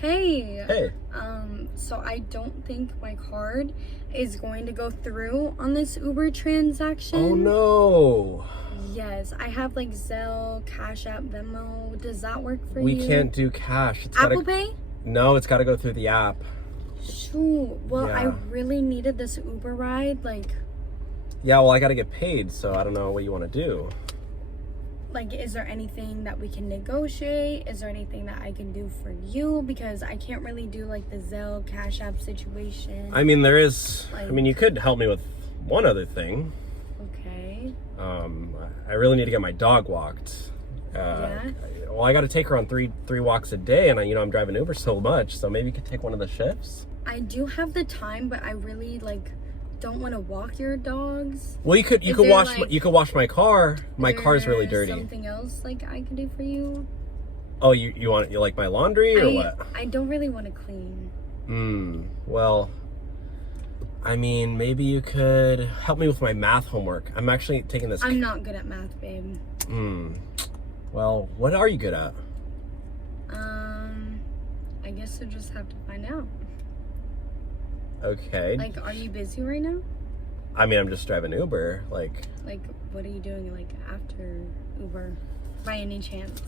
Hey. Hey. So I don't think my card is going to go through on this Uber transaction. Oh no. Yes, I have like Zelle, Cash App, Venmo. Does that work for you? We can't do cash. It's Apple Pay? No, it's got to go through the app. Shoot. Well, Yeah. I really needed this Uber ride. Yeah, well, I got to get paid, so I don't know what you want to do. Is there anything that we can negotiate? Is there anything that I can do for you? Because I can't really do the Zelle, Cash App situation. I mean, there is. You could help me with one other thing. Okay. I really need to get my dog walked. Yeah. Well, I got to take her on three walks a day, and I'm driving Uber so much, so maybe you could take one of the shifts. I do have the time, but I really don't want to walk your dogs. Well, you could wash my car. My car's really dirty. Something else I could do for you? Oh, you like my laundry or what? I don't really want to clean. Well, maybe you could help me with my math homework. I'm actually taking this. I'm not good at math, babe. Well, what are you good at? I guess you'll just have to find out. Okay. Are you busy right now? I'm just driving Uber. What are you doing after Uber, by any chance?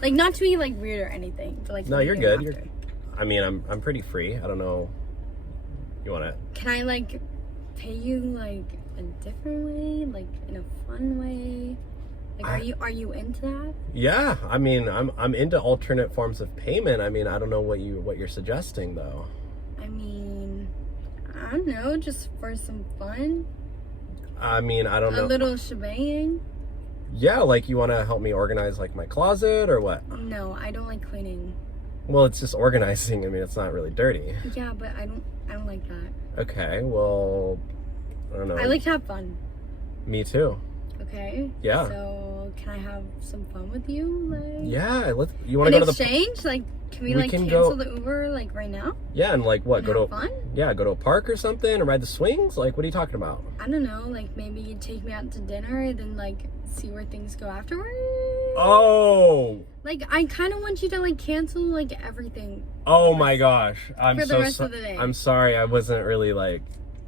Not to be weird or anything, but No, you're good. After? I'm pretty free. I don't know. You want to? Can I pay you a different way, in a fun way? Are you into that? Yeah, I'm into alternate forms of payment. I don't know what you're suggesting though. I don't know, just for some fun. I don't know. A little shebang. Yeah, you want to help me organize my closet or what? No, I don't like cleaning. Well, it's just organizing. It's not really dirty. Yeah, but I don't like that. Okay, well, I don't know. I like to have fun. Me too. Okay. Yeah. So can I have some fun with you? Yeah. You want to go to the exchange? Can we can cancel the Uber right now? Yeah, and what? Go to fun? Yeah, go to a park or something, or ride the swings. What are you talking about? I don't know. Maybe you take me out to dinner and then see where things go afterwards. Oh. I kind of want you to cancel everything. Oh my gosh, for the rest of the day. I'm sorry. I wasn't really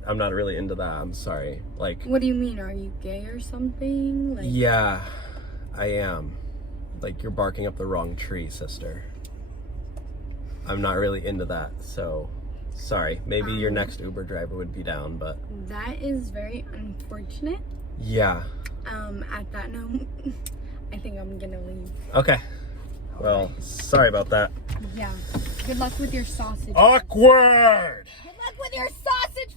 I'm not really into that. I'm sorry. What do you mean? Are you gay or something? Yeah, I am. You're barking up the wrong tree, sister. I'm not really into that, so sorry. Maybe your next Uber driver would be down, but that is very unfortunate. Yeah. At that note, I think I'm gonna leave. Okay. Well, sorry about that. Yeah. Good luck with your sausage. Awkward! Good luck with your sausage